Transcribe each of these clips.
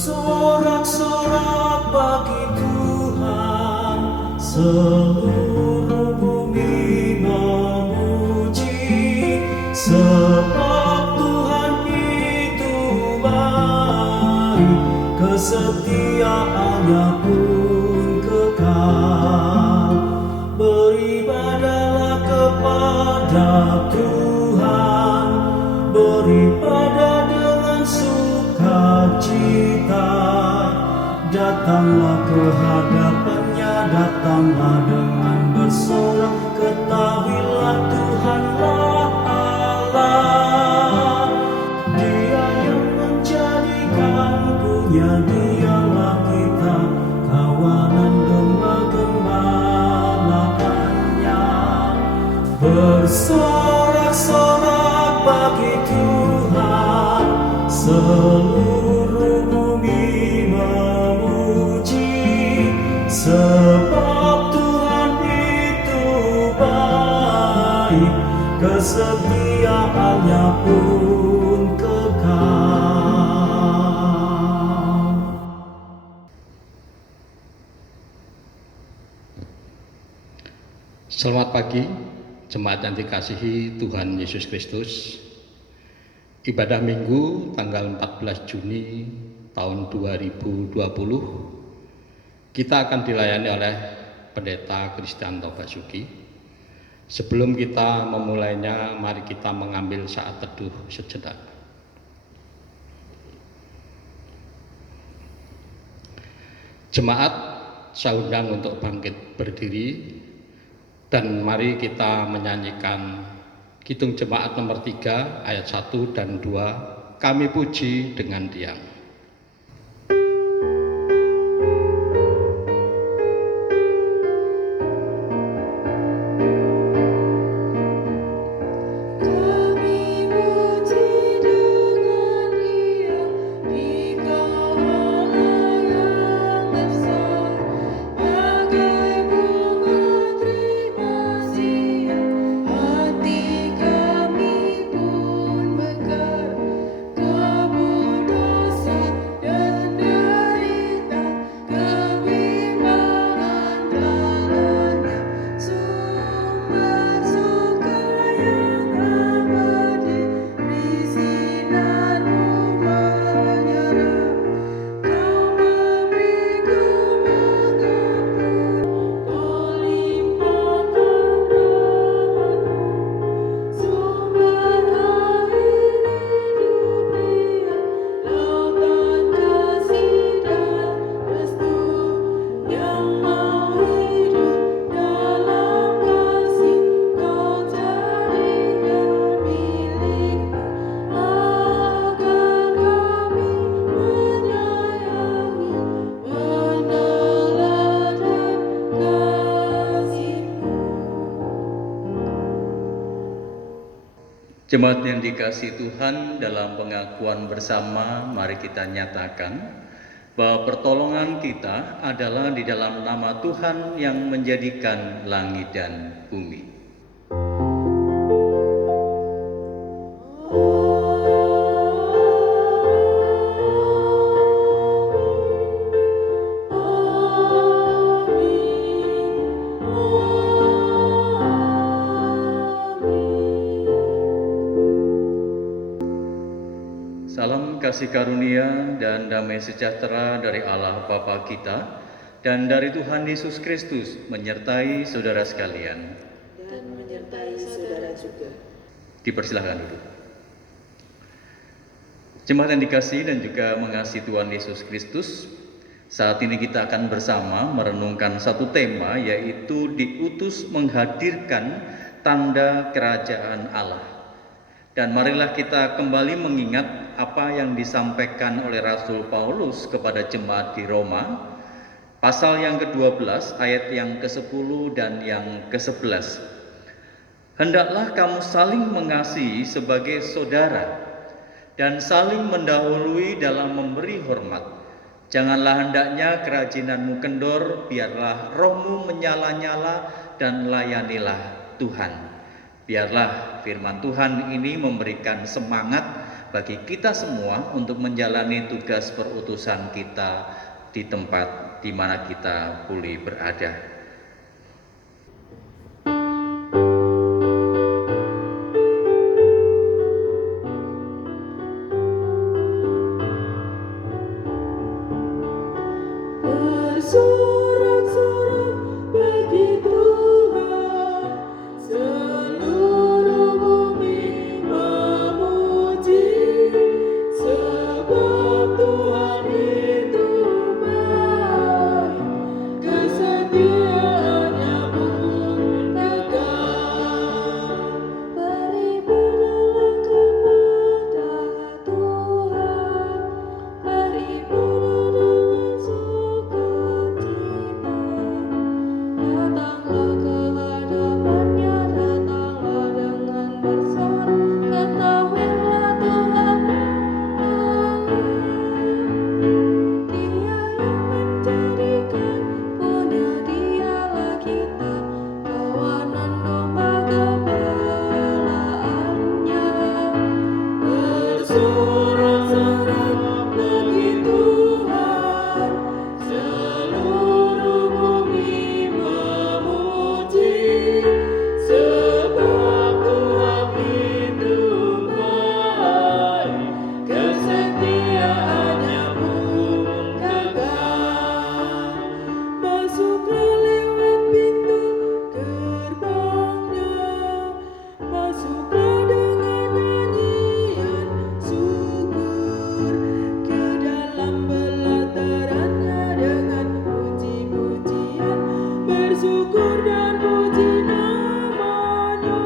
Bersorak-sorak bagi Tuhan, seluruh bumi memuji, sebab Tuhan itu baik, kesetiaannya pun kekal. Beribadahlah kepada Tuhan, beribadah dengan sukacita. Datanglah ke hadapannya, datanglah dengan bersorak, ketahuilah Tuhanlah Allah. Dia yang menjadikan punya, dialah kita, kawanan gembala-gembalaannya. Bersorak-sorak bagi Tuhan, seluruh bumi memuji, sebab Tuhan itu baik, kesetiaannya pun kekal. Selamat pagi, jemaat yang dikasihi Tuhan Yesus Kristus. Ibadah Minggu tanggal 14 Juni tahun 2020 kita akan dilayani oleh Pendeta Kristianto Basuki. Sebelum kita memulainya, mari kita mengambil saat teduh sejenak. Jemaat, saya undang untuk bangkit berdiri dan mari kita menyanyikan Kidung Jemaat nomor 3 ayat 1 dan 2, Kami puji dengan diam. Jemaat yang dikasihi Tuhan, dalam pengakuan bersama mari kita nyatakan bahwa pertolongan kita adalah di dalam nama Tuhan yang menjadikan langit dan bumi. Salam kasih karunia dan damai sejahtera dari Allah Bapa kita dan dari Tuhan Yesus Kristus menyertai saudara sekalian. Dan menyertai saudara juga. Dipersilahkan duduk. Jemaat yang dikasihi dan juga mengasihi Tuhan Yesus Kristus, saat ini kita akan bersama merenungkan satu tema, yaitu diutus menghadirkan tanda kerajaan Allah. Dan marilah kita kembali mengingat apa yang disampaikan oleh Rasul Paulus kepada jemaat di Roma, pasal yang ke-12, ayat yang ke-10 dan yang ke-11. Hendaklah kamu saling mengasihi sebagai saudara dan saling mendahului dalam memberi hormat. Janganlah hendaknya kerajinanmu kendor, biarlah rohmu menyala-nyala dan layanilah Tuhan. Biarlah firman Tuhan ini memberikan semangat bagi kita semua untuk menjalani tugas perutusan kita di tempat di mana kita boleh berada. Bersorak-sorak bagi Tuhan, seluruh bumi memuji, sebab Tuhan itu baik, kesetiaannya pun kekal. Mari berdoa kepada Tuhan, mari berdoa dengan sukacita. Datanglah ke hadapannya, datanglah dengan bersorak, ketahuilah Tuhan Allah. Dia yang menjadikan punya Dialah kita, kawanan domba gembalaannya. Bersorak-sorak bagi Tuhan, seluruh bumi memuji, sebab Tuhan itu baik, kesetiaannya pun kekal. Masuklah lewat pintu gerbangnya, masuklah dengan nyanyian syukur, ke dalam pelatarannya dengan puji-pujian, bersyukur dan puji namanya.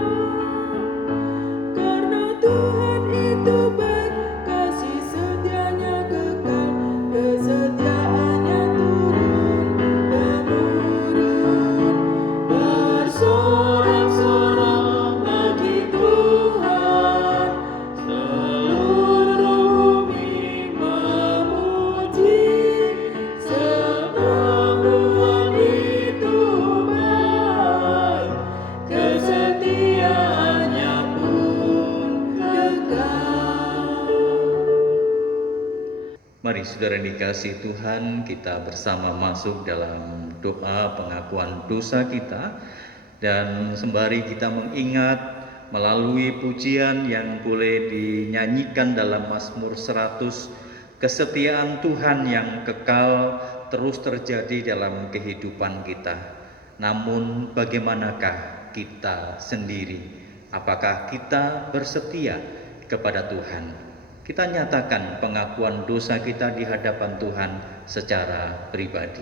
Karena Tuhan itu baik, kasih setianya kekal, kesetiaannya turun-temurun. Bersorak-sorak bagi Tuhan, seluruh bumi memuji, sebab Tuhan itu baik, kesetiaannya pun kekal. Mari saudara yang dikasihi Tuhan, kita bersama masuk dalam doa pengakuan dosa kita, dan sembari kita mengingat melalui pujian yang boleh dinyanyikan dalam Mazmur 100, kesetiaan Tuhan yang kekal terus terjadi dalam kehidupan kita. Namun bagaimanakah kita sendiri? Apakah kita bersetia kepada Tuhan? Kita nyatakan pengakuan dosa kita di hadapan Tuhan secara pribadi.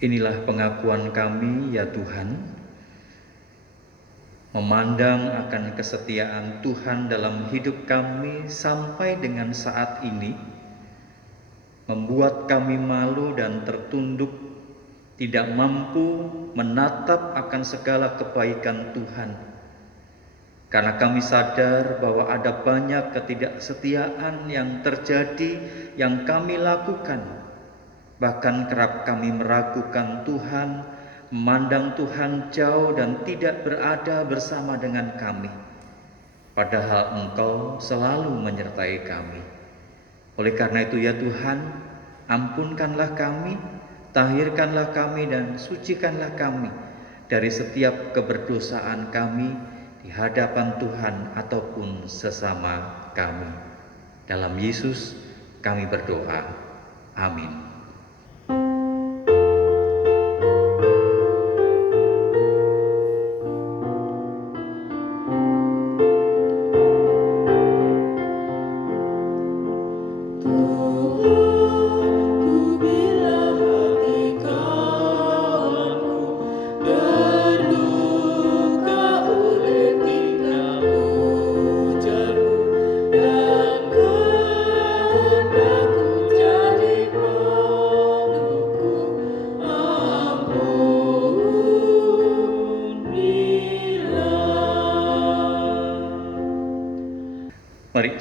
Inilah pengakuan kami, ya Tuhan, memandang akan kesetiaan Tuhan dalam hidup kami sampai dengan saat ini, membuat kami malu dan tertunduk, tidak mampu menatap akan segala kebaikan Tuhan. Karena kami sadar bahwa ada banyak ketidaksetiaan yang terjadi, yang kami lakukan. Bahkan kerap kami meragukan Tuhan, memandang Tuhan jauh dan tidak berada bersama dengan kami. Padahal Engkau selalu menyertai kami. Oleh karena itu ya Tuhan, ampunkanlah kami, tahirkanlah kami dan sucikanlah kami dari setiap keberdosaan kami di hadapan Tuhan ataupun sesama kami. Dalam Yesus kami berdoa. Amin. Dan kehendakku jadi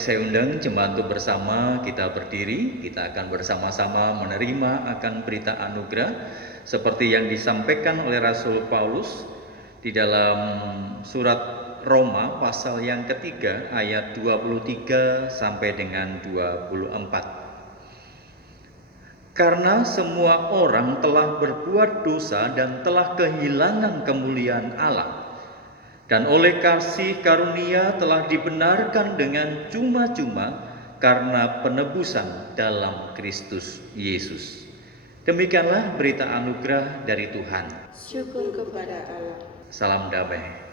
saya undang jemaat untuk bersama kita berdiri. Kita akan bersama-sama menerima akan berita anugerah seperti yang disampaikan oleh Rasul Paulus di dalam surat Roma pasal yang ketiga ayat 23 sampai dengan 24. Karena semua orang telah berbuat dosa dan telah kehilangan kemuliaan Allah, dan oleh kasih karunia telah dibenarkan dengan cuma-cuma karena penebusan dalam Kristus Yesus. Demikianlah berita anugerah dari Tuhan. Syukur kepada Allah. Salam damai.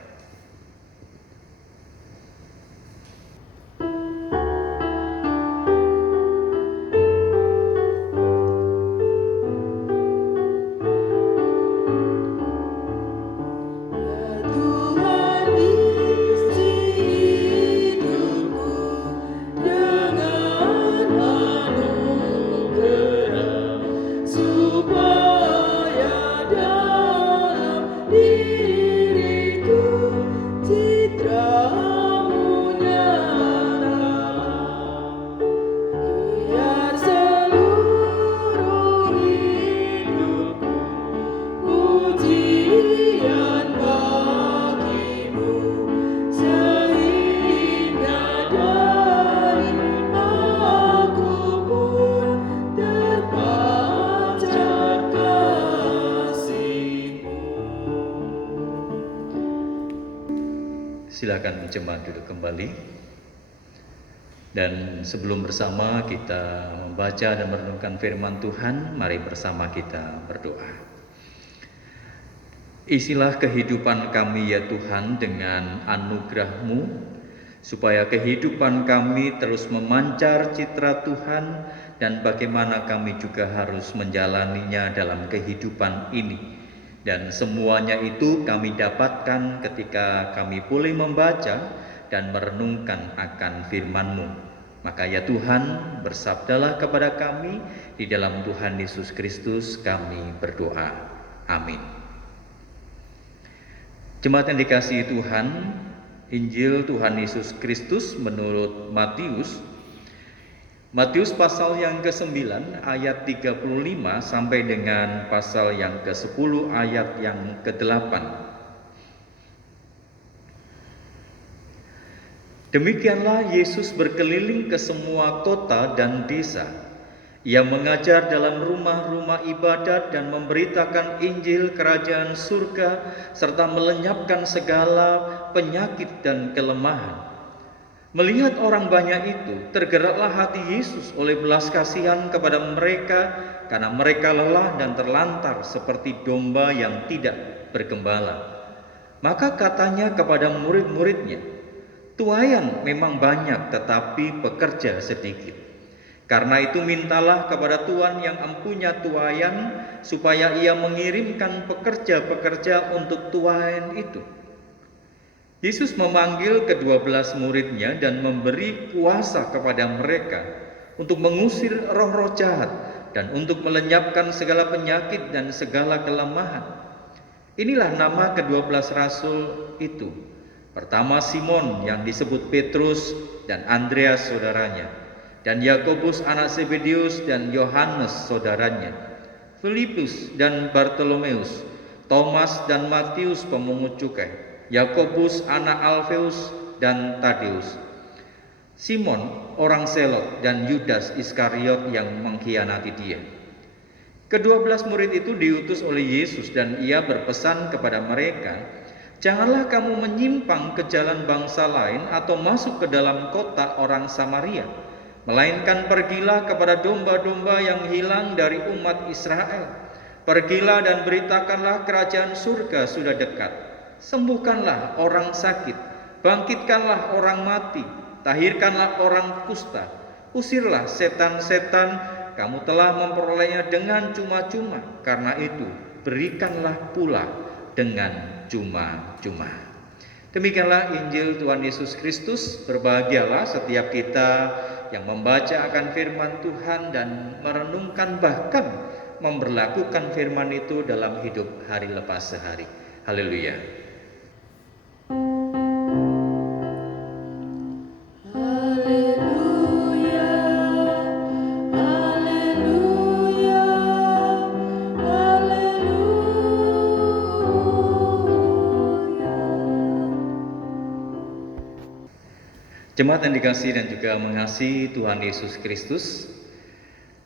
Silakan jemaat duduk kembali. Dan sebelum bersama kita membaca dan merenungkan firman Tuhan, mari bersama kita berdoa. Isilah kehidupan kami ya Tuhan dengan anugerah-Mu, supaya kehidupan kami terus memancar citra Tuhan dan bagaimana kami juga harus menjalaninya dalam kehidupan ini. Dan semuanya itu kami dapatkan ketika kami boleh membaca dan merenungkan akan firman-Mu. Maka ya Tuhan, bersabdalah kepada kami, di dalam Tuhan Yesus Kristus kami berdoa. Amin. Jemaat yang dikasihi Tuhan, Injil Tuhan Yesus Kristus menurut Matius pasal yang ke-9 ayat 35 sampai dengan pasal yang ke-10 ayat yang ke-8. Demikianlah Yesus berkeliling ke semua kota dan desa. Ia mengajar dalam rumah-rumah ibadat dan memberitakan Injil kerajaan surga serta melenyapkan segala penyakit dan kelemahan. Melihat orang banyak itu, tergeraklah hati Yesus oleh belas kasihan kepada mereka karena mereka lelah dan terlantar seperti domba yang tidak bergembala. Maka katanya kepada murid-muridnya, "Tuaian memang banyak tetapi pekerja sedikit. Karena itu mintalah kepada Tuhan yang empunya tuaian supaya ia mengirimkan pekerja-pekerja untuk tuaian itu." Yesus memanggil ke-12 muridnya dan memberi kuasa kepada mereka untuk mengusir roh-roh jahat dan untuk melenyapkan segala penyakit dan segala kelemahan. Inilah nama ke-12 rasul itu. Pertama Simon yang disebut Petrus dan Andreas saudaranya, dan Yakobus anak Zebedeus dan Yohanes saudaranya, Filipus dan Bartolomeus, Thomas dan Matius pemungut cukai, Yakobus anak Alfeus dan Tadeus, Simon orang Selot dan Yudas Iskariot yang mengkhianati dia. Ke-12 murid itu diutus oleh Yesus dan ia berpesan kepada mereka, "Janganlah kamu menyimpang ke jalan bangsa lain atau masuk ke dalam kota orang Samaria, melainkan pergilah kepada domba-domba yang hilang dari umat Israel. Pergilah dan beritakanlah kerajaan surga sudah dekat. Sembuhkanlah orang sakit, bangkitkanlah orang mati, tahirkanlah orang kusta, usirlah setan-setan, kamu telah memperolehnya dengan cuma-cuma, karena itu berikanlah pula dengan cuma-cuma." Demikianlah Injil Tuhan Yesus Kristus. Berbahagialah setiap kita yang membaca akan firman Tuhan dan merenungkan bahkan memberlakukan firman itu dalam hidup hari lepas sehari. Haleluya. Haleluya. Jemaat yang dikasihi dan juga mengasihi Tuhan Yesus Kristus,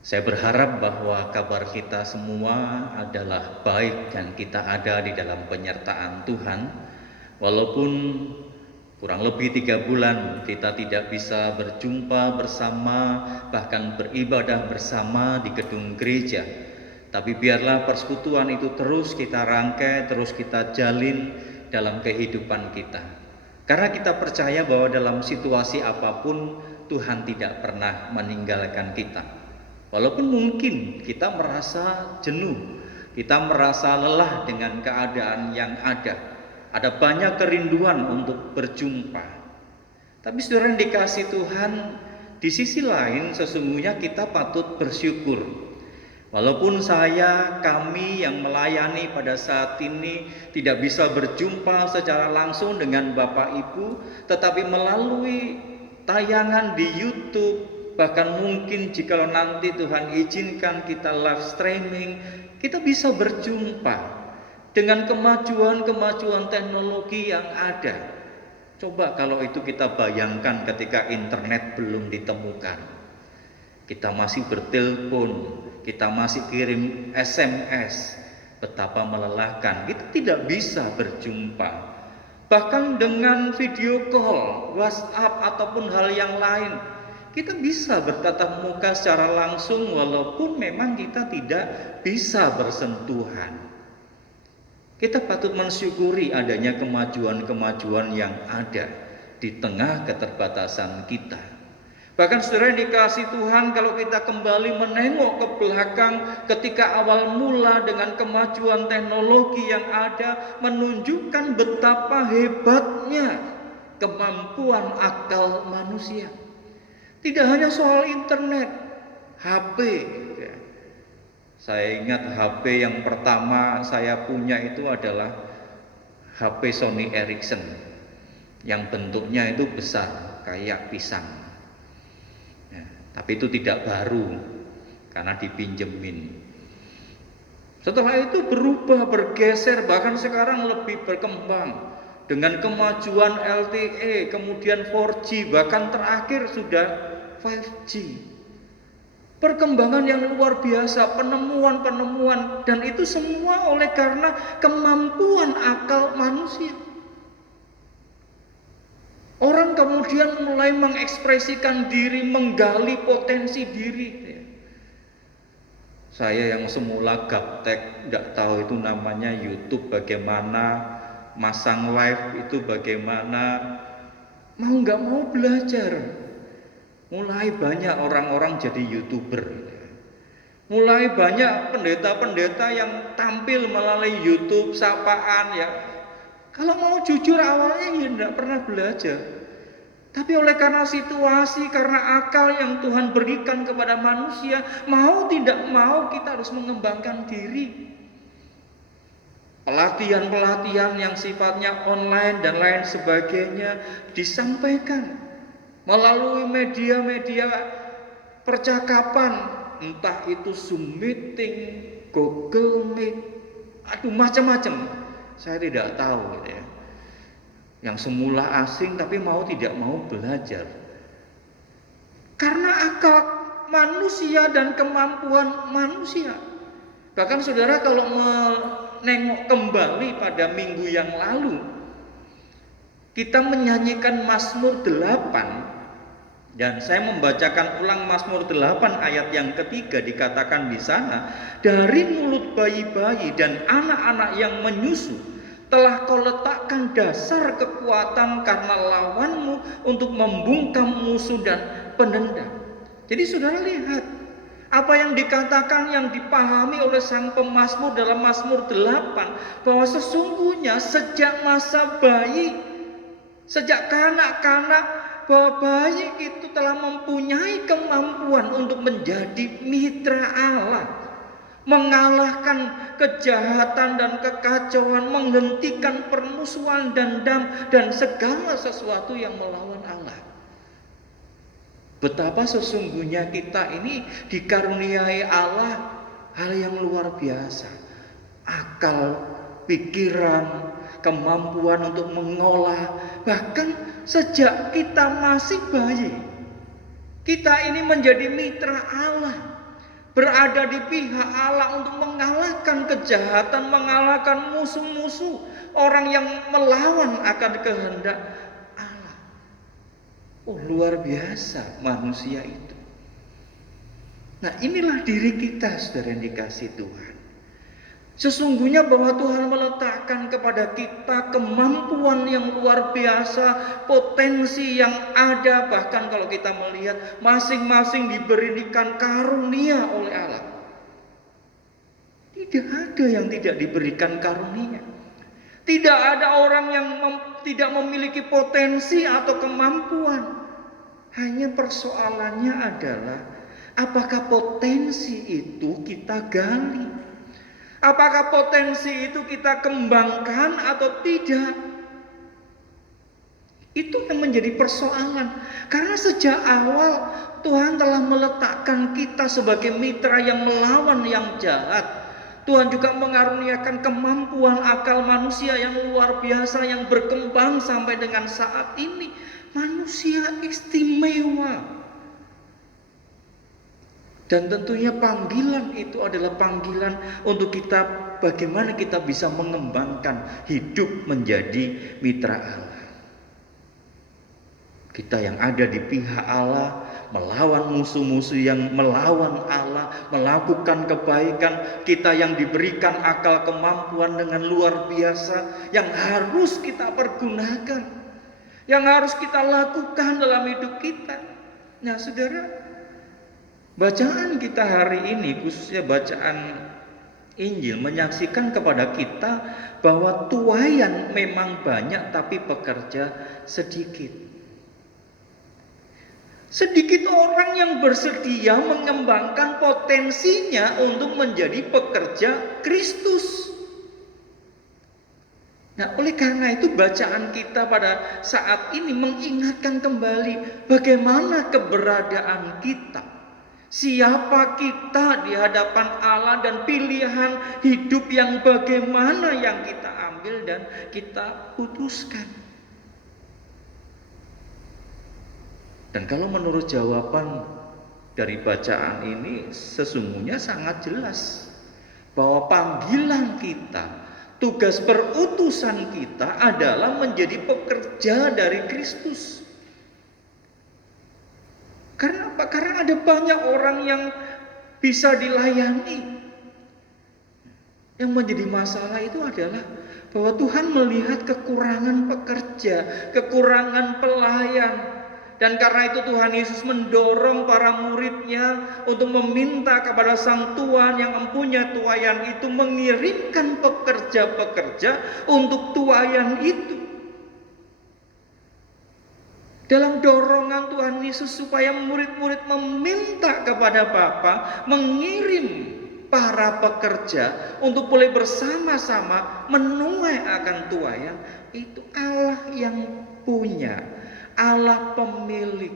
saya berharap bahwa kabar kita semua adalah baik dan kita ada di dalam penyertaan Tuhan. Walaupun kurang lebih 3 bulan kita tidak bisa berjumpa bersama, bahkan beribadah bersama di gedung gereja. Tapi biarlah persekutuan itu terus kita rangkai, terus kita jalin dalam kehidupan kita. Karena kita percaya bahwa dalam situasi apapun Tuhan tidak pernah meninggalkan kita. Walaupun mungkin kita merasa jenuh, kita merasa lelah dengan keadaan yang ada banyak kerinduan untuk berjumpa. Tapi saudara yang dikasihi Tuhan, di sisi lain sesungguhnya kita patut bersyukur. Walaupun kami yang melayani pada saat ini tidak bisa berjumpa secara langsung dengan Bapak Ibu, tetapi melalui tayangan di YouTube, bahkan mungkin jika nanti Tuhan izinkan kita live streaming, kita bisa berjumpa dengan kemajuan-kemajuan teknologi yang ada. Coba kalau itu kita bayangkan ketika internet belum ditemukan. Kita masih bertelepon, kita masih kirim SMS, betapa melelahkan. Kita tidak bisa berjumpa. Bahkan dengan video call, WhatsApp ataupun hal yang lain, kita bisa bertatap muka secara langsung walaupun memang kita tidak bisa bersentuhan. Kita patut mensyukuri adanya kemajuan-kemajuan yang ada di tengah keterbatasan kita. Bahkan saudara yang dikasihi Tuhan, kalau kita kembali menengok ke belakang ketika awal mula dengan kemajuan teknologi yang ada, menunjukkan betapa hebatnya kemampuan akal manusia. Tidak hanya soal internet, HP. Saya ingat HP yang pertama saya punya itu adalah HP Sony Ericsson yang bentuknya itu besar kayak pisang. Tapi itu tidak baru karena dipinjemin. Setelah itu berubah, bergeser, bahkan sekarang lebih berkembang dengan kemajuan LTE, kemudian 4G, bahkan terakhir sudah 5G. Perkembangan yang luar biasa, penemuan-penemuan, dan itu semua oleh karena kemampuan akal manusia. Orang kemudian mulai mengekspresikan diri, menggali potensi diri. Saya yang semula gaptek, tidak tahu itu namanya YouTube bagaimana, masang live itu bagaimana, mau nggak mau belajar. Mulai banyak orang-orang jadi YouTuber. Mulai banyak pendeta-pendeta yang tampil melalui YouTube, sapaan ya. Kalau mau jujur awalnya ya tidak pernah belajar. Tapi oleh karena situasi, karena akal yang Tuhan berikan kepada manusia, mau tidak mau kita harus mengembangkan diri. Pelatihan-pelatihan yang sifatnya online dan lain sebagainya disampaikan melalui media-media percakapan, entah itu Zoom meeting, Google Meet, macam-macam. Saya tidak tahu gitu ya. Yang semula asing tapi tidak mau belajar. Karena akal manusia dan kemampuan manusia. Bahkan saudara kalau menengok kembali pada minggu yang lalu, kita menyanyikan Mazmur 8. Dan saya membacakan ulang Mazmur 8 ayat yang ketiga, dikatakan di sana, dari mulut bayi-bayi dan anak-anak yang menyusu telah kau letakkan dasar kekuatan karena lawanmu untuk membungkam musuh dan penendang. Jadi saudara lihat apa yang dikatakan, yang dipahami oleh sang pemazmur dalam Mazmur 8, bahwa sesungguhnya sejak masa bayi, sejak kanak-kanak, bahwa bayi itu telah mempunyai kemampuan untuk menjadi mitra Allah, mengalahkan kejahatan dan kekacauan, menghentikan permusuhan dendam dan segala sesuatu yang melawan Allah. Betapa sesungguhnya kita ini dikaruniai Allah hal yang luar biasa. Akal, pikiran, kemampuan untuk mengolah, bahkan sejak kita masih bayi, kita ini menjadi mitra Allah, berada di pihak Allah untuk mengalahkan kejahatan, mengalahkan musuh-musuh, orang yang melawan akan kehendak Allah. Oh, luar biasa manusia itu. Nah, inilah diri kita, saudara yang dikasihi Tuhan. Sesungguhnya bahwa Tuhan meletakkan kepada kita kemampuan yang luar biasa, potensi yang ada, bahkan kalau kita melihat masing-masing diberikan karunia oleh Allah. Tidak ada yang tidak diberikan karunia. Tidak ada orang yang tidak memiliki potensi atau kemampuan. Hanya persoalannya adalah apakah potensi itu kita gali? Apakah potensi itu kita kembangkan atau tidak? Itu yang menjadi persoalan. Karena sejak awal Tuhan telah meletakkan kita sebagai mitra yang melawan yang jahat. Tuhan juga mengaruniakan kemampuan akal manusia yang luar biasa, yang berkembang sampai dengan saat ini. Manusia istimewa. Dan tentunya panggilan itu adalah panggilan untuk kita, bagaimana kita bisa mengembangkan hidup menjadi mitra Allah. Kita yang ada di pihak Allah, melawan musuh-musuh yang melawan Allah, melakukan kebaikan. Kita yang diberikan akal kemampuan dengan luar biasa, yang harus kita pergunakan, yang harus kita lakukan dalam hidup kita. Nah, saudara, bacaan kita hari ini, khususnya bacaan Injil, menyaksikan kepada kita bahwa tuaian memang banyak tapi pekerja sedikit. Sedikit orang yang bersedia mengembangkan potensinya untuk menjadi pekerja Kristus. Nah, oleh karena itu bacaan kita pada saat ini mengingatkan kembali bagaimana keberadaan kita. Siapa kita di hadapan Allah dan pilihan hidup yang bagaimana yang kita ambil dan kita putuskan. Dan kalau menurut jawaban dari bacaan ini sesungguhnya sangat jelas bahwa panggilan kita, tugas perutusan kita adalah menjadi pekerja dari Kristus. Karena apa? Karena ada banyak orang yang bisa dilayani. Yang menjadi masalah itu adalah bahwa Tuhan melihat kekurangan pekerja, kekurangan pelayan. Dan karena itu Tuhan Yesus mendorong para muridnya untuk meminta kepada Sang Tuan yang mempunyai tuaian itu mengirimkan pekerja-pekerja untuk tuaian itu. Dalam dorongan Tuhan Yesus supaya murid-murid meminta kepada Bapa mengirim para pekerja untuk boleh bersama-sama menuai akan tuaian, itu Allah yang punya, Allah pemilik.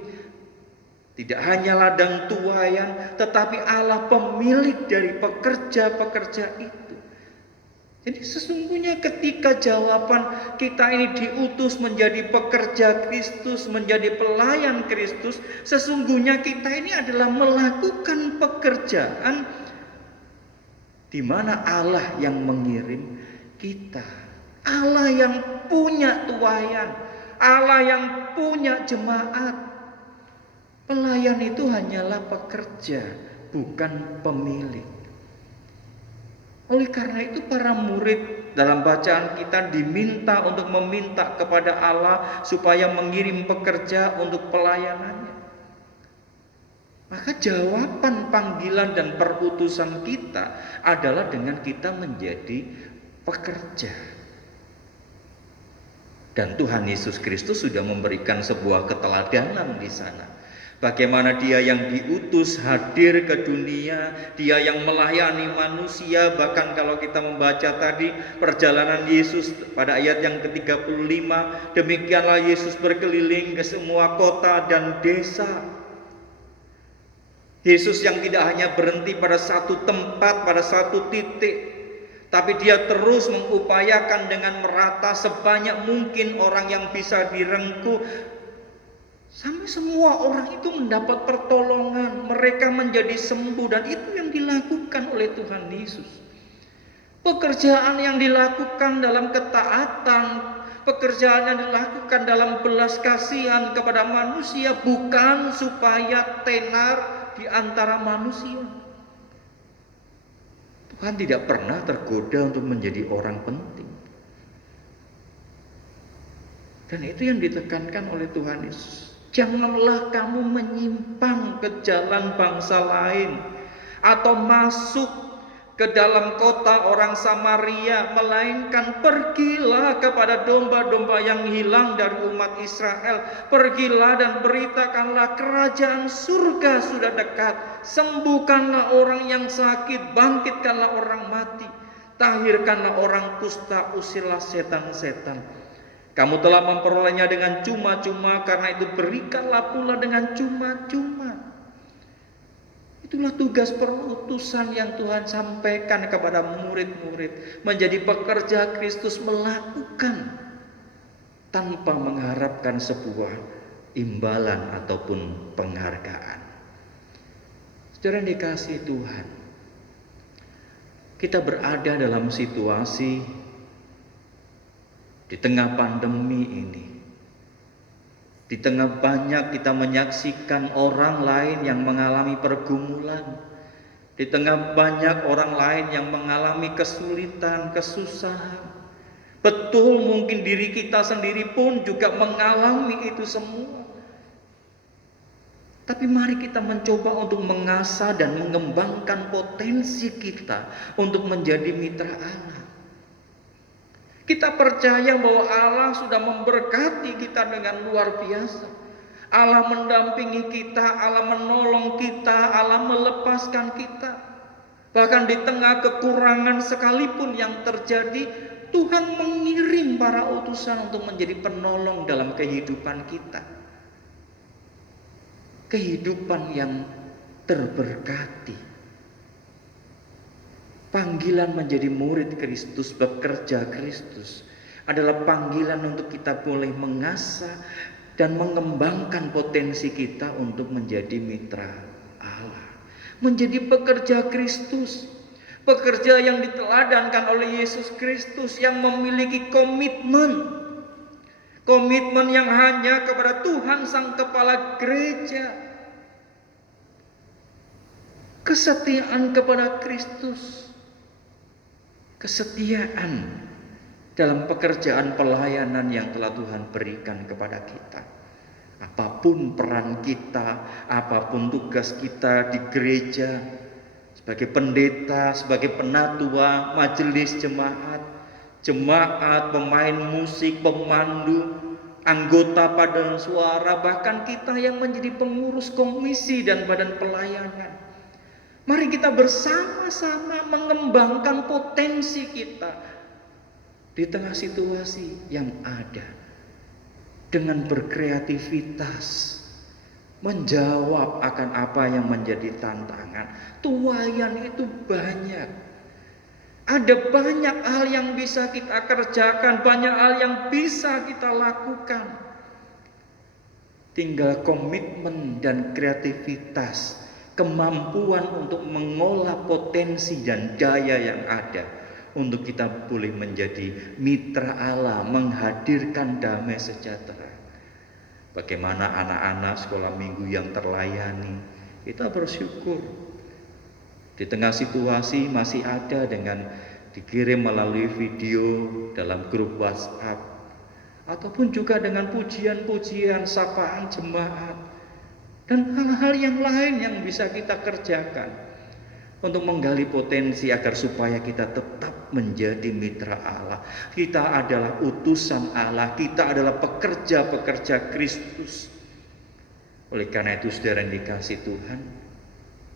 Tidak hanya ladang tuaian, tetapi Allah pemilik dari pekerja-pekerja itu. Jadi sesungguhnya ketika jawaban kita ini diutus menjadi pekerja Kristus, menjadi pelayan Kristus, sesungguhnya kita ini adalah melakukan pekerjaan di mana Allah yang mengirim kita. Allah yang punya tuaian, Allah yang punya jemaat. Pelayan itu hanyalah pekerja, bukan pemilik. Oleh karena itu para murid dalam bacaan kita diminta untuk meminta kepada Allah supaya mengirim pekerja untuk pelayanannya. Maka jawaban panggilan dan perutusan kita adalah dengan kita menjadi pekerja. Dan Tuhan Yesus Kristus sudah memberikan sebuah keteladanan di sana. Bagaimana dia yang diutus hadir ke dunia, dia yang melayani manusia. Bahkan kalau kita membaca tadi perjalanan Yesus pada ayat yang ke-35, demikianlah Yesus berkeliling ke semua kota dan desa. Yesus yang tidak hanya berhenti pada satu tempat, pada satu titik, Tapi dia terus mengupayakan dengan merata sebanyak mungkin orang yang bisa direngkuh. Sampai semua orang itu mendapat pertolongan. Mereka menjadi sembuh. Dan itu yang dilakukan oleh Tuhan Yesus. Pekerjaan yang dilakukan dalam ketaatan, pekerjaan yang dilakukan dalam belas kasihan kepada manusia, bukan supaya tenar di antara manusia. Tuhan tidak pernah tergoda untuk menjadi orang penting. Dan itu yang ditekankan oleh Tuhan Yesus. Janganlah kamu menyimpang ke jalan bangsa lain, atau masuk ke dalam kota orang Samaria, melainkan pergilah kepada domba-domba yang hilang dari umat Israel. Pergilah dan beritakanlah kerajaan surga sudah dekat. Sembuhkanlah orang yang sakit, bangkitkanlah orang mati, tahirkanlah orang kusta, usirlah setan-setan. Kamu telah memperolehnya dengan cuma-cuma, karena itu berikanlah pula dengan cuma-cuma. Itulah tugas perutusan yang Tuhan sampaikan kepada murid-murid. Menjadi pekerja Kristus, melakukan tanpa mengharapkan sebuah imbalan ataupun penghargaan. Saudara yang dikasihi Tuhan, kita berada dalam situasi di tengah pandemi ini. Di tengah banyak kita menyaksikan orang lain yang mengalami pergumulan. Di tengah banyak orang lain yang mengalami kesulitan, kesusahan. Betul, mungkin diri kita sendiri pun juga mengalami itu semua. Tapi mari kita mencoba untuk mengasah dan mengembangkan potensi kita untuk menjadi mitra Allah. Kita percaya bahwa Allah sudah memberkati kita dengan luar biasa. Allah mendampingi kita, Allah menolong kita, Allah melepaskan kita. Bahkan di tengah kekurangan sekalipun yang terjadi, Tuhan mengirim para utusan untuk menjadi penolong dalam kehidupan kita. Kehidupan yang terberkati. Panggilan menjadi murid Kristus, bekerja Kristus, adalah panggilan untuk kita boleh mengasah dan mengembangkan potensi kita untuk menjadi mitra Allah. Menjadi pekerja Kristus, pekerja yang diteladankan oleh Yesus Kristus, yang memiliki komitmen. Komitmen yang hanya kepada Tuhan Sang Kepala Gereja. Kesetiaan kepada Kristus. Kesetiaan dalam pekerjaan pelayanan yang telah Tuhan berikan kepada kita. Apapun peran kita, apapun tugas kita di gereja, sebagai pendeta, sebagai penatua, majelis jemaat, pemain musik, pemandu, anggota paduan suara, bahkan kita yang menjadi pengurus komisi dan badan pelayanan. Mari kita bersama-sama mengembangkan potensi kita di tengah situasi yang ada, dengan berkreativitas, menjawab akan apa yang menjadi tantangan. Tuayan itu banyak. Ada banyak hal yang bisa kita kerjakan, banyak hal yang bisa kita lakukan. Tinggal komitmen dan kreativitas, kemampuan untuk mengolah potensi dan daya yang ada untuk kita boleh menjadi mitra Allah, menghadirkan damai sejahtera. Bagaimana anak-anak sekolah minggu yang terlayani, kita bersyukur. Di tengah situasi masih ada dengan dikirim melalui video dalam grup WhatsApp, ataupun juga dengan pujian-pujian, sapaan jemaat, dan hal-hal yang lain yang bisa kita kerjakan untuk menggali potensi agar supaya kita tetap menjadi mitra Allah. Kita adalah utusan Allah, kita adalah pekerja-pekerja Kristus. Oleh karena itu, saudara yang dikasihi Tuhan,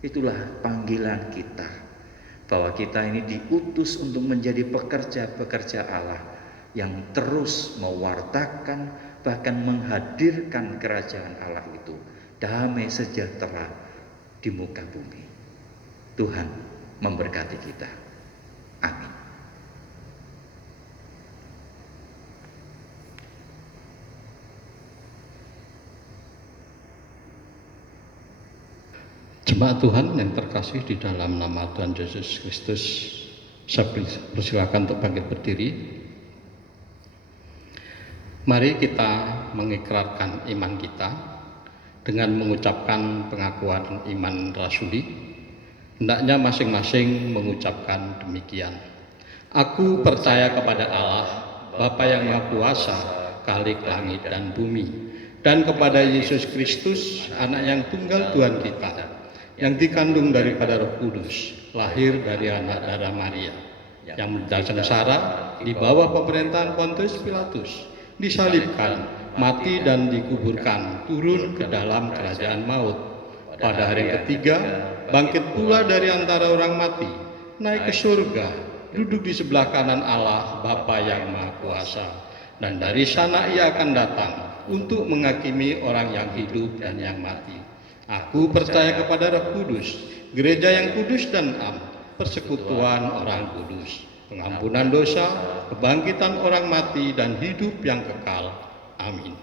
itulah panggilan kita, bahwa kita ini diutus untuk menjadi pekerja-pekerja Allah yang terus mewartakan, bahkan menghadirkan kerajaan Allah itu, damai sejahtera di muka bumi. Tuhan memberkati kita. Amin. Jemaat Tuhan yang terkasih di dalam nama Tuhan Yesus Kristus, saya persilakan untuk bangkit berdiri. Mari kita mengikrarkan iman kita dengan mengucapkan pengakuan iman rasuli. Hendaknya masing-masing mengucapkan demikian. Aku percaya kepada Allah, Bapa yang Maha Kuasa, Khalik langit dan bumi, dan kepada Yesus Kristus, Anak yang tunggal Tuhan kita, yang dikandung daripada Roh Kudus, lahir dari anak darah Maria, yang menderita sengsara di bawah pemerintahan Pontius Pilatus, disalibkan, mati dan dikuburkan, turun ke dalam kerajaan maut. Pada hari yang ketiga, bangkit pula dari antara orang mati, naik ke surga, duduk di sebelah kanan Allah Bapa yang Maha Kuasa, dan dari sana ia akan datang untuk menghakimi orang yang hidup dan yang mati. Aku percaya kepada Roh Kudus, gereja yang kudus dan am, persekutuan orang kudus, pengampunan dosa, kebangkitan orang mati, dan hidup yang kekal. Amin.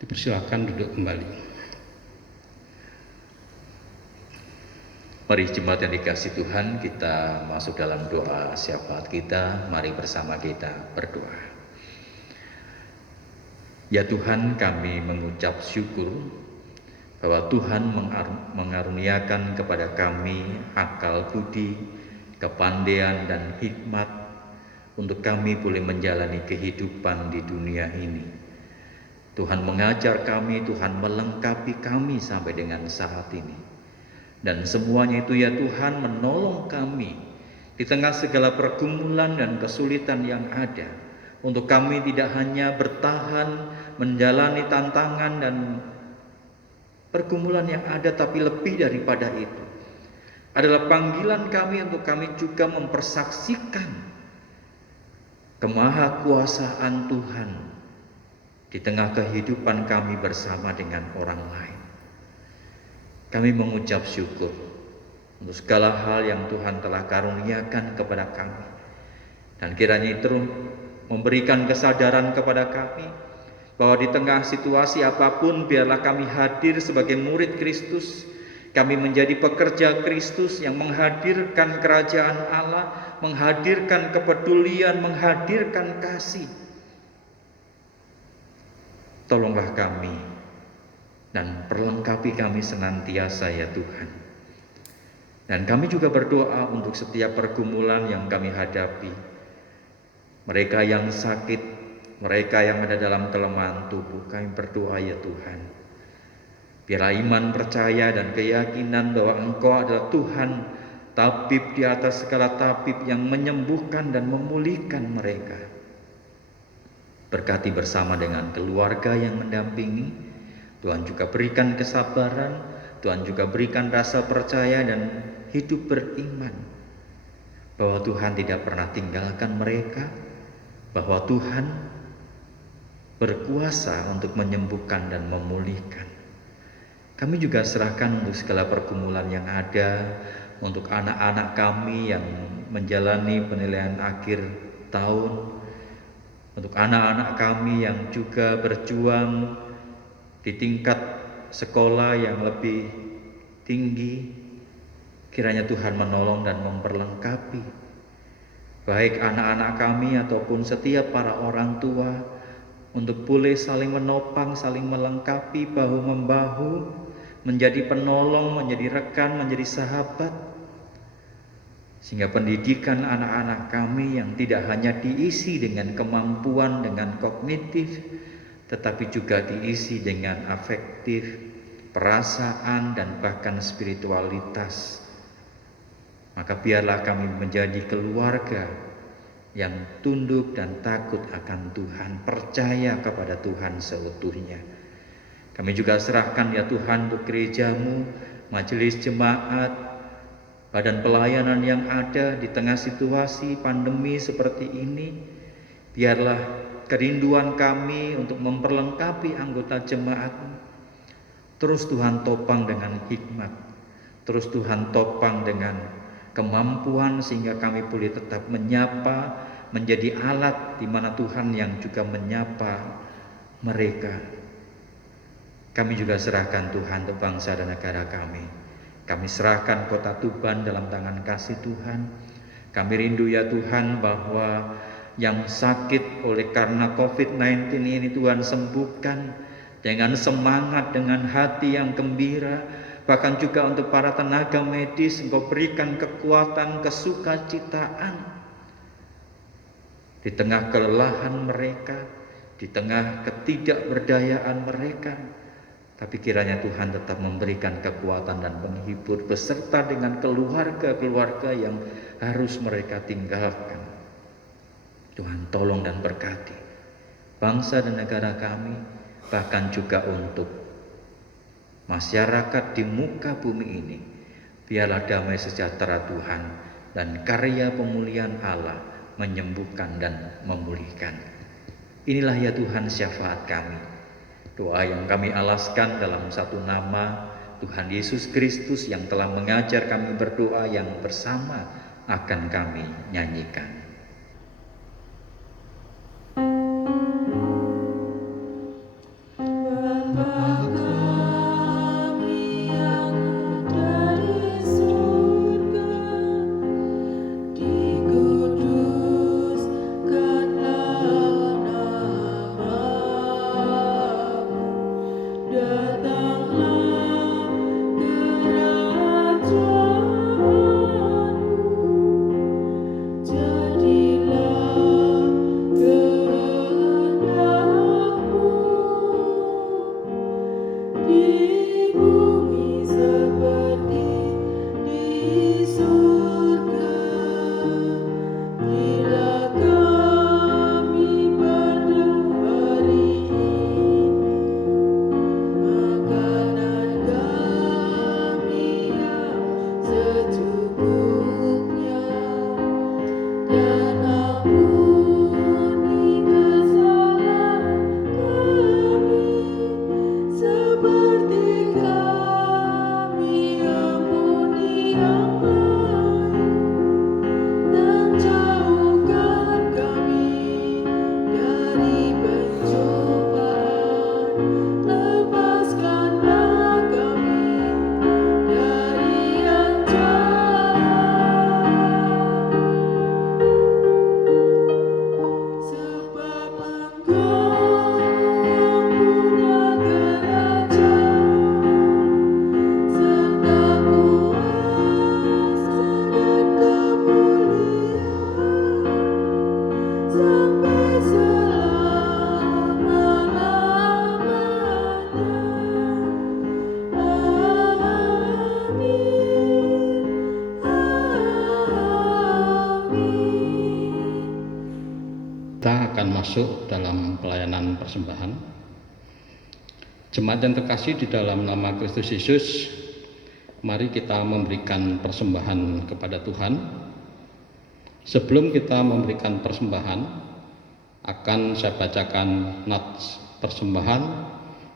Dipersilakan duduk kembali. Mari jemaat yang dikasihi Tuhan, kita masuk dalam doa syafaat kita. Mari bersama kita berdoa. Ya Tuhan, kami mengucap syukur bahwa Tuhan mengaruniakan kepada kami akal budi, kepandaian dan hikmat untuk kami boleh menjalani kehidupan di dunia ini. Tuhan mengajar kami, Tuhan melengkapi kami sampai dengan saat ini. Dan semuanya itu ya Tuhan menolong kami di tengah segala pergumulan dan kesulitan yang ada, untuk kami tidak hanya bertahan menjalani tantangan dan pergumulan yang ada, tapi lebih daripada itu adalah panggilan kami untuk kami juga mempersaksikan kemahakuasaan Tuhan di tengah kehidupan kami bersama dengan orang lain. Kami mengucap syukur untuk segala hal yang Tuhan telah karuniakan kepada kami, dan kiranya itu memberikan kesadaran kepada kami bahwa di tengah situasi apapun, biarlah kami hadir sebagai murid Kristus. Kami menjadi pekerja Kristus yang menghadirkan kerajaan Allah, menghadirkan kepedulian, menghadirkan kasih. Tolonglah kami dan perlengkapi kami senantiasa ya Tuhan. Dan kami juga berdoa untuk setiap pergumulan yang kami hadapi. Mereka yang sakit, mereka yang ada dalam kelemahan tubuh, kami berdoa ya Tuhan. Biarlah iman, percaya dan keyakinan bahwa Engkau adalah Tuhan, tabib di atas segala tabib yang menyembuhkan dan memulihkan mereka. Berkati bersama dengan keluarga yang mendampingi. Tuhan juga berikan kesabaran, Tuhan juga berikan rasa percaya dan hidup beriman bahwa Tuhan tidak pernah tinggalkan mereka, bahwa Tuhan berkuasa untuk menyembuhkan dan memulihkan. Kami juga serahkan untuk segala pergumulan yang ada, untuk anak-anak kami yang menjalani penilaian akhir tahun, untuk anak-anak kami yang juga berjuang di tingkat sekolah yang lebih tinggi. Kiranya Tuhan menolong dan memperlengkapi baik anak-anak kami ataupun setiap para orang tua, untuk boleh saling menopang, saling melengkapi, bahu-membahu, menjadi penolong, menjadi rekan, menjadi sahabat, sehingga pendidikan anak-anak kami yang tidak hanya diisi dengan kemampuan, dengan kognitif, tetapi juga diisi dengan afektif, perasaan, dan bahkan spiritualitas. Maka biarlah kami menjadi keluarga yang tunduk dan takut akan Tuhan, percaya kepada Tuhan seutuhnya. Kami juga serahkan ya Tuhan untuk gerejamu, majelis jemaat, badan pelayanan yang ada di tengah situasi pandemi seperti ini. Biarlah kerinduan kami untuk memperlengkapi anggota jemaat terus Tuhan topang dengan hikmat, terus Tuhan topang dengan kemampuan, sehingga kami boleh tetap menyapa, menjadi alat di mana Tuhan yang juga menyapa mereka. Kami juga serahkan Tuhan untuk bangsa dan negara kami. Kami serahkan kota Tuban dalam tangan kasih Tuhan. Kami rindu ya Tuhan bahwa yang sakit oleh karena COVID-19 ini Tuhan sembuhkan dengan semangat, dengan hati yang gembira. Bahkan juga untuk para tenaga medis, Engkau berikan kekuatan, kesukacitaan di tengah kelelahan mereka, di tengah ketidakberdayaan mereka. Tapi kiranya Tuhan tetap memberikan kekuatan dan penghibur beserta dengan keluarga-keluarga yang harus mereka tinggalkan. Tuhan tolong dan berkati bangsa dan negara kami, bahkan juga untuk masyarakat di muka bumi ini. Biarlah damai sejahtera Tuhan dan karya pemulihan Allah menyembuhkan dan memulihkan. Inilah ya Tuhan syafaat kami. Doa yang kami alaskan dalam satu nama Tuhan Yesus Kristus yang telah mengajar kami berdoa yang bersama akan kami nyanyikan. Kita akan masuk dalam pelayanan persembahan. Jemaat yang terkasih di dalam nama Kristus Yesus, mari kita memberikan persembahan kepada Tuhan. Sebelum kita memberikan persembahan, akan saya bacakan nats persembahan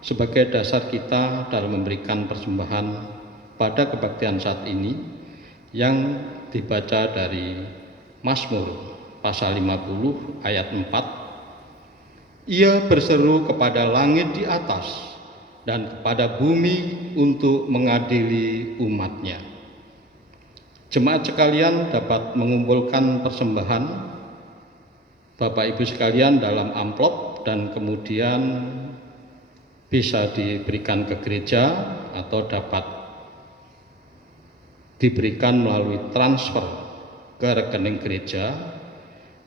sebagai dasar kita dalam memberikan persembahan pada kebaktian saat ini, yang dibaca dari Mazmur pasal 50 ayat 4. Ia berseru kepada langit di atas dan kepada bumi untuk mengadili umatnya. Jemaat sekalian dapat mengumpulkan persembahan Bapak Ibu sekalian dalam amplop dan kemudian bisa diberikan ke gereja atau dapat diberikan melalui transfer ke rekening gereja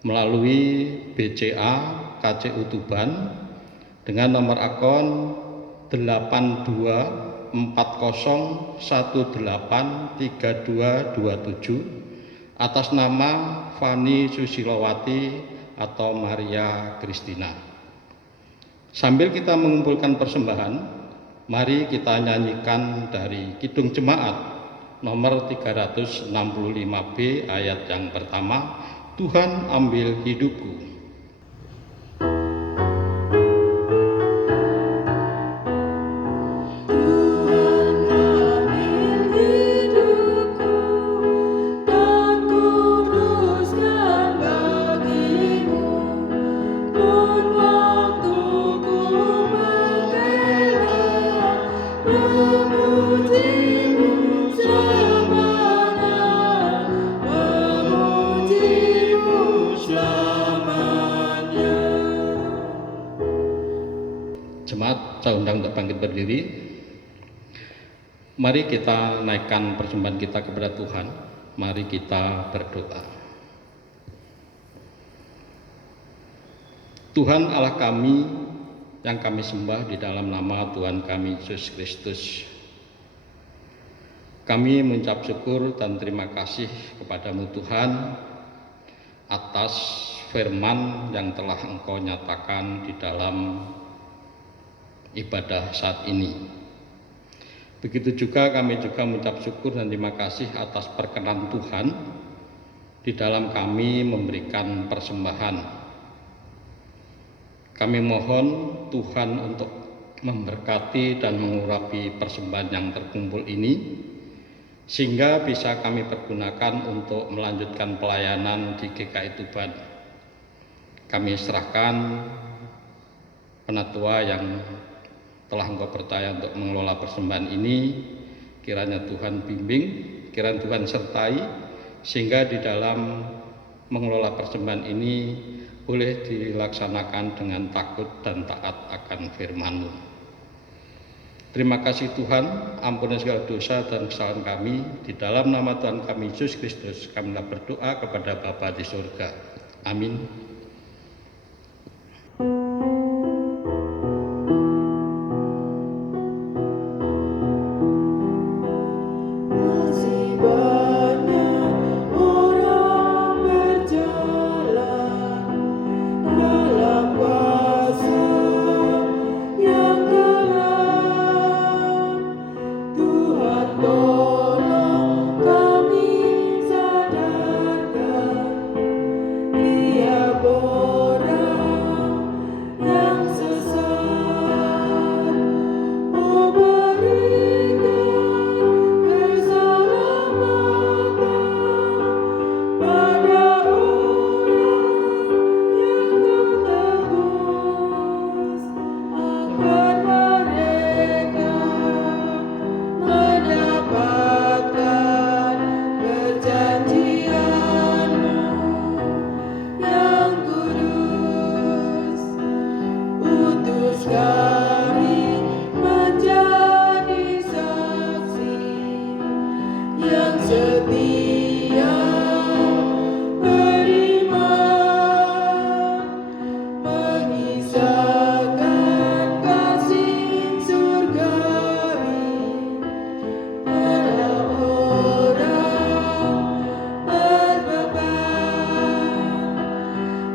melalui BCA KCU Tuban dengan nomor akun 8240183227 atas nama Fani Susilowati atau Maria Kristina. Sambil kita mengumpulkan persembahan, mari kita nyanyikan dari Kidung Jemaat nomor 365B ayat yang pertama, Tuhan ambil hidupku. Memuji-Mu berdiri. Mari kita naikkan persembahan kita kepada Tuhan. Mari kita berdoa. Tuhan Allah kami yang kami sembah di dalam nama Tuhan kami Yesus Kristus. Kami mengucap syukur dan terima kasih kepada-Mu Tuhan atas firman yang telah Engkau nyatakan di dalam ibadah saat ini. Begitu juga kami juga mengucap syukur dan terima kasih atas perkenan Tuhan di dalam kami memberikan persembahan. Kami mohon Tuhan untuk memberkati dan mengurapi persembahan yang terkumpul ini, sehingga bisa kami pergunakan untuk melanjutkan pelayanan di GKI Tuban. Kami serahkan penatua yang telah Engkau percaya untuk mengelola persembahan ini, kiranya Tuhan bimbing, kiranya Tuhan sertai, sehingga di dalam mengelola persembahan ini boleh dilaksanakan dengan takut dan taat akan firman-Mu. Terima kasih Tuhan, ampuni segala dosa dan kesalahan kami. Di dalam nama Tuhan kami Yesus Kristus, kami berdoa kepada Bapa di surga. Amin. Masih banyak orang berjalan dalam kuasa yang gelap. Tuhan tolong kami sadarkan tiap orang yang sesat. Oh, berikan keselamatan pada orang yang tertebus, agar mereka mendapatkan perjanjian-Mu yang kudus. Utus kami menjadi saksi yang setia beriman, mengisahkan kasih surgawi pada orang berbeban.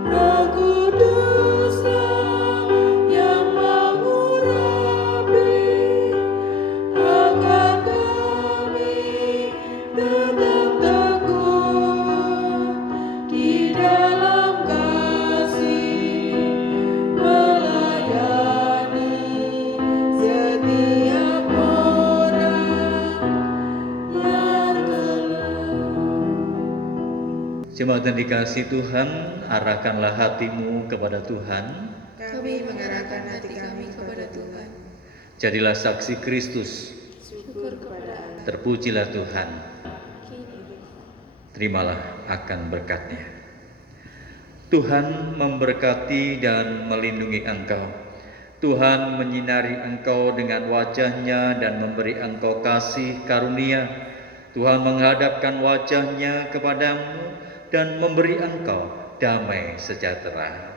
Roh Kuduslah yang mengurapi agar kami tetap teguh di dalam kasih, melayani setiap orang yang keluh. Jemaat yang dikasihi Tuhan, arahkanlah hatimu kepada Tuhan. Kami mengarahkan hati kami kepada Tuhan. Jadilah saksi Kristus. Syukur kepada Allah. Terpujilah Tuhan. Kini Terimalah akan berkat-Nya. Tuhan memberkati dan melindungi engkau. Tuhan menyinari engkau dengan wajah-Nya dan memberi engkau kasih karunia. Tuhan menghadapkan wajah-Nya kepadamu dan memberi engkau damai sejahtera.